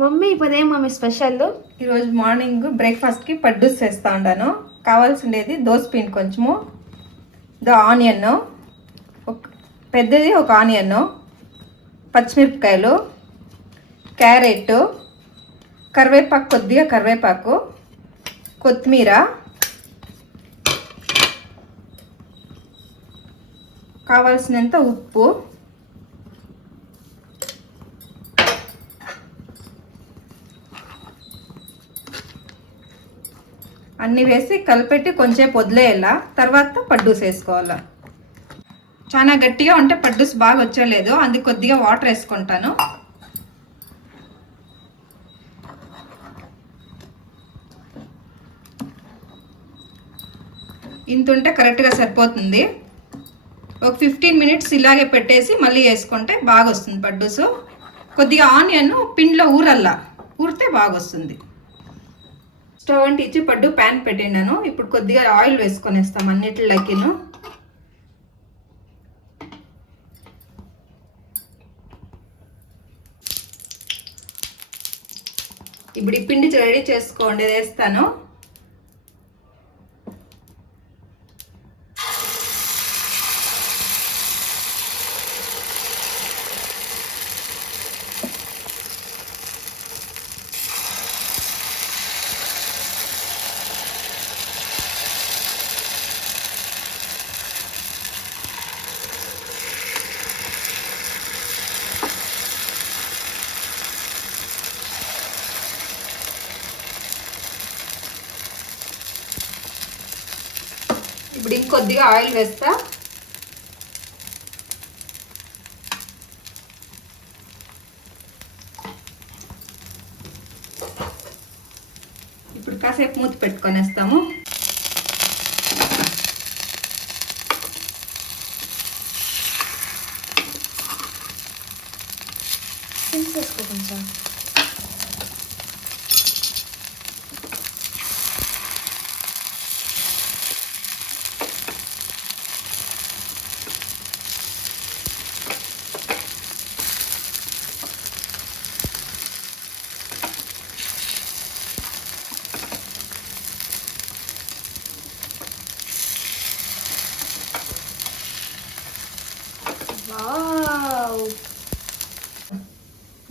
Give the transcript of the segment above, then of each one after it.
Mummy ఇప్పుడే mummy special ఈరోజు morning బ్రేక్ఫాస్ట్కి పడ్డూస్ చేస్తూ ఉన్నాను. కావాల్సిండేది దోసపిండి కొంచెము, ఆనియన్ పెద్దది ఒక ఆనియన్, పచ్చిమిరపకాయలు, క్యారెట్, కరివేపాకు కొద్దిగా కరివేపాకు, కొత్తిమీర, కావాల్సినంత ఉప్పు, అన్నీ వేసి కలిపెట్టి కొంచెం వదిలేయాల. తర్వాత పడ్డూస్ వేసుకోవాలా. చాలా గట్టిగా ఉంటే పడ్డూస్ బాగా వచ్చేలేదు, అందుకు కొద్దిగా వాటర్ వేసుకుంటాను. ఇంత ఉంటే కరెక్ట్గా సరిపోతుంది. ఒక 15 మినిట్స్ ఇలాగే పెట్టేసి మళ్ళీ వేసుకుంటే బాగా వస్తుంది పడ్డూసు. కొద్దిగా ఆనియన్ పిండిలో ఊరితే బాగా వస్తుంది. స్టవ్ అంటించి పడ్డు ప్యాన్ పెట్టినాను. ఇప్పుడు కొద్దిగా ఆయిల్ వేసుకొనేస్తాం అన్నిటిలోకిను. ఇప్పుడు ఈ పిండి రెడీ చేసుకోండి, వేస్తాను. ఇప్పుడు ఇంకొద్దిగా ఆయిల్ వేస్తా. ఇప్పుడు కాసేపు మూత పెట్టుకొనేస్తాము. కొంచెం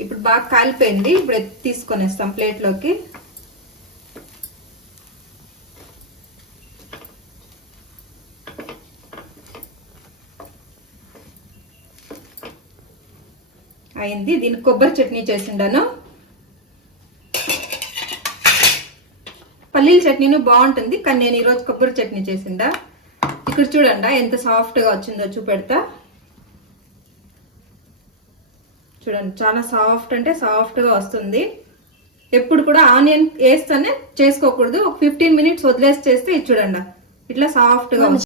ఇప్పుడు బాగా కాలిపోయింది. ఇప్పుడు తీసుకొనేస్తాం ప్లేట్లోకి. అయింది. దీనికి కొబ్బరి చట్నీ చేసిండాను. పల్లీల చట్నీను బాగుంటుంది, కానీ నేను ఈరోజు కొబ్బరి చట్నీ చేసిండా. ఇక్కడ చూడండి ఎంత సాఫ్ట్గా వచ్చిందో చూపెడతా. చూడండి చాలా సాఫ్ట్ అంటే సాఫ్ట్గా వస్తుంది. ఎప్పుడు కూడా ఆనియన్ వేస్తేనే చేసుకోకూడదు. ఒక 15 మినిట్స్ వదిలేసి చేస్తే ఇది చూడండి ఇట్లా సాఫ్ట్గా